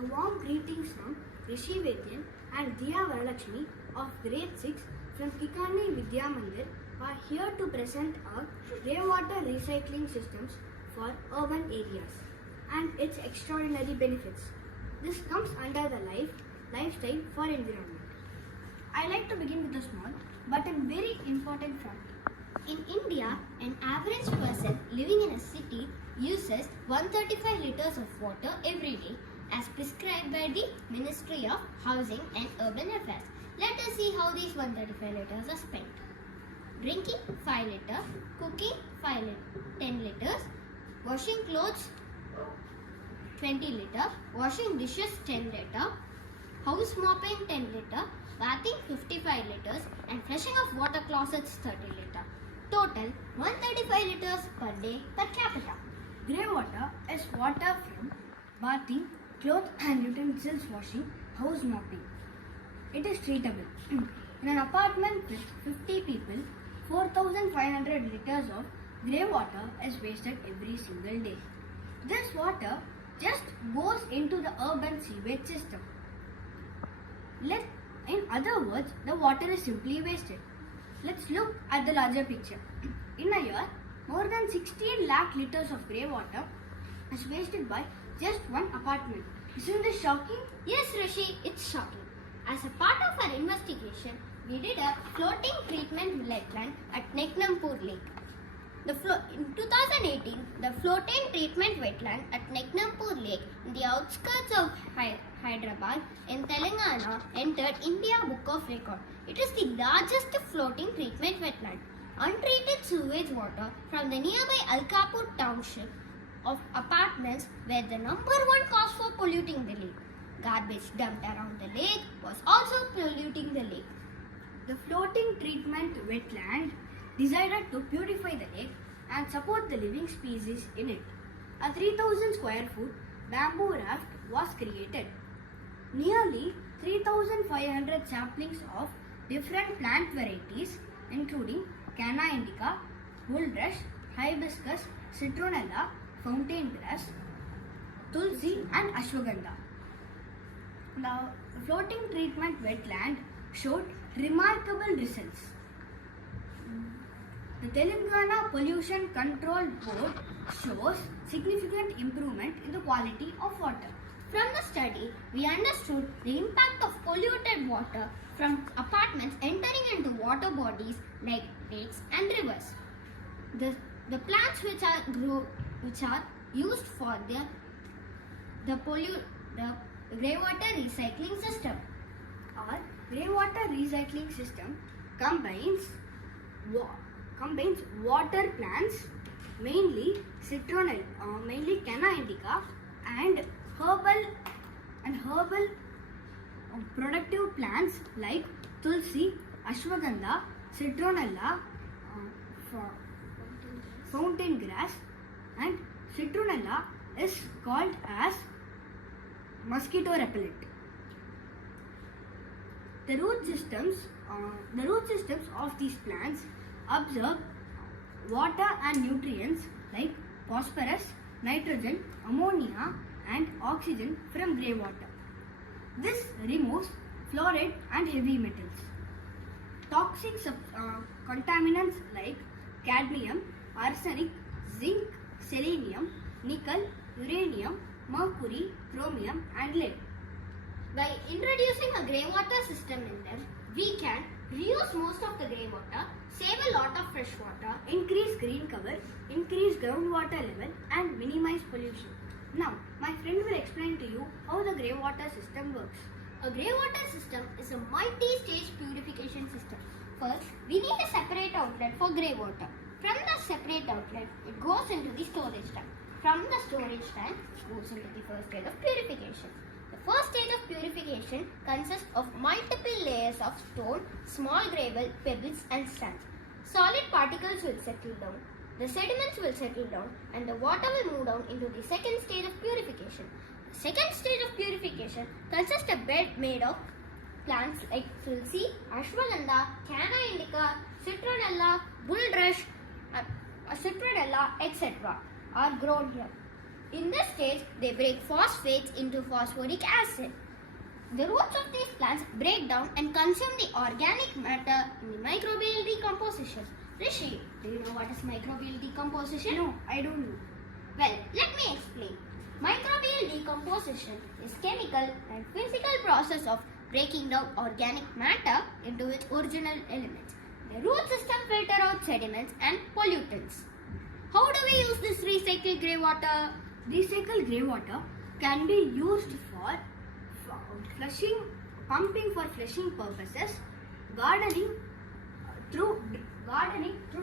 A warm greetings from Rishi Vedyan and Diya Varalakshmi of Grade 6 from Kikani Vidya Mandir are here to present our greywater recycling systems for urban areas and its extraordinary benefits. This comes under the lifestyle for environment. I like to begin with a small but a very important fact. In India, an average person living in a city uses 135 liters of water every day as prescribed by the Ministry of Housing and Urban Affairs. Let us see how these 135 liters are spent. Drinking 5 liters, cooking 10 liters, washing clothes 20 liters, washing dishes 10 liters, house mopping 10 liters, bathing 55 liters and flushing of water closets 30 liters. Total 135 liters per day per capita. Grey water is water from bathing, clothes and utensils washing, house mopping. It is treatable. In an apartment with 50 people, 4,500 liters of grey water is wasted every single day. This water just goes into the urban sewage system. In other words, the water is simply wasted. Let's look at the larger picture. In a year, more than 16 lakh liters of grey water is wasted by just one apartment. Isn't this shocking? Yes, Rishi, it's shocking. As a part of our investigation, we did a floating treatment wetland at Neknampur Lake. In 2018, the floating treatment wetland at Neknampur Lake in the outskirts of Hyderabad in Telangana entered India Book of Record. It is the largest floating treatment wetland. Untreated sewage water from the nearby Alkapur township of apartments were the number one cause for polluting the lake. Garbage dumped around the lake was also polluting the lake. The floating treatment wetland decided to purify the lake and support the living species in it. A 3,000 square foot bamboo raft was created. Nearly 3,500 saplings of different plant varieties including Canna indica, bulrush, hibiscus, citronella, fountain grass, tulsi and ashwagandha. The floating treatment wetland showed remarkable results. The Telangana Pollution Control Board shows significant improvement in the quality of water. From the study, we understood the impact of polluted water from apartments entering into water bodies like lakes and rivers. The plants which are used for the greywater recycling system. Our greywater recycling system combines water plants, mainly citronella, mainly Canna indica, and herbal productive plants like tulsi, ashwagandha, citronella, fountain grass, and citronella is called as mosquito repellent. The root systems of these plants absorb water and nutrients like phosphorus, nitrogen, ammonia and oxygen from grey water. This removes fluoride and heavy metals. Toxic contaminants like cadmium, arsenic, zinc, selenium, nickel, uranium, mercury, chromium and lead. By introducing a greywater system in them, we can reuse most of the grey water, save a lot of fresh water, increase green cover, increase groundwater level and minimize pollution. Now, my friend will explain to you how the greywater system works. A greywater system is a multi-stage purification system. First, we need a separate outlet for grey water. From the separate outlet, it goes into the storage tank. From the storage tank, it goes into the first stage of purification. The first stage of purification consists of multiple layers of stone, small gravel, pebbles and sand. Solid particles will settle down, the sediments will settle down and the water will move down into the second stage of purification. The second stage of purification consists of a bed made of plants like tulsi, ashwagandha, Canna indica, citronella, bulrush, citronella, etc. are grown here. In this stage, they break phosphates into phosphoric acid. The roots of these plants break down and consume the organic matter in the microbial decomposition. Rishi, do you know what is microbial decomposition? No, I don't know. Well, let me explain. Microbial decomposition is chemical and physical process of breaking down organic matter into its original elements. The root system filter out sediments and pollutants. How do we use this recycled grey water? Recycled grey water can be used for flushing, pumping for flushing purposes, gardening through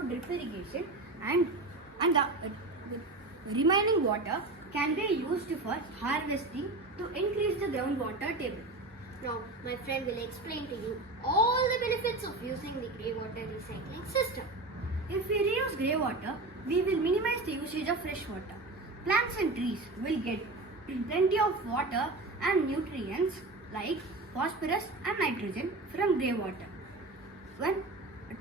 drip irrigation, and the remaining water can be used for harvesting to increase the groundwater table. Now, my friend will explain to you all the benefits of using the grey water recycling system. If we reuse grey water, we will minimize the usage of fresh water. Plants and trees will get plenty of water and nutrients like phosphorus and nitrogen from grey water. When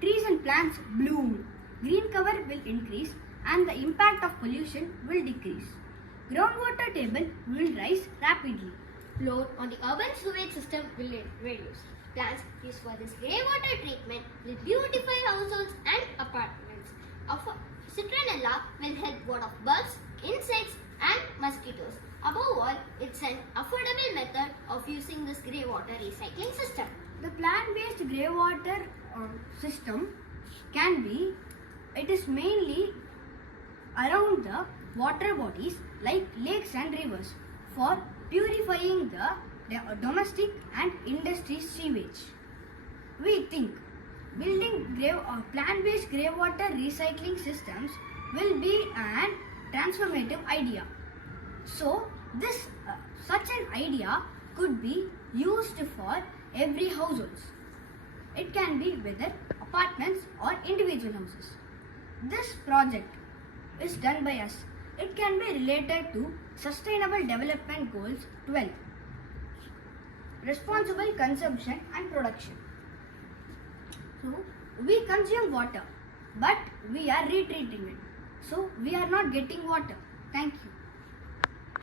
trees and plants bloom, green cover will increase and the impact of pollution will decrease. Groundwater table will rise rapidly. Load on the urban sewage system will reduce. Plants used for this grey water treatment will beautify households and apartments. Citronella will help ward off bugs, insects and mosquitoes. Above all, it's an affordable method of using this grey water recycling system. The plant-based grey water system it is mainly around the water bodies like lakes and rivers for purifying the domestic and industry sewage. We think building plant-based grey water recycling systems will be an transformative idea. So, such an idea could be used for every household. It can be whether apartments or individual houses. This project is done by us. It can be related to Sustainable Development Goals 12. Responsible consumption and production. So, we consume water, but we are retreating it. So, we are not getting water. Thank you.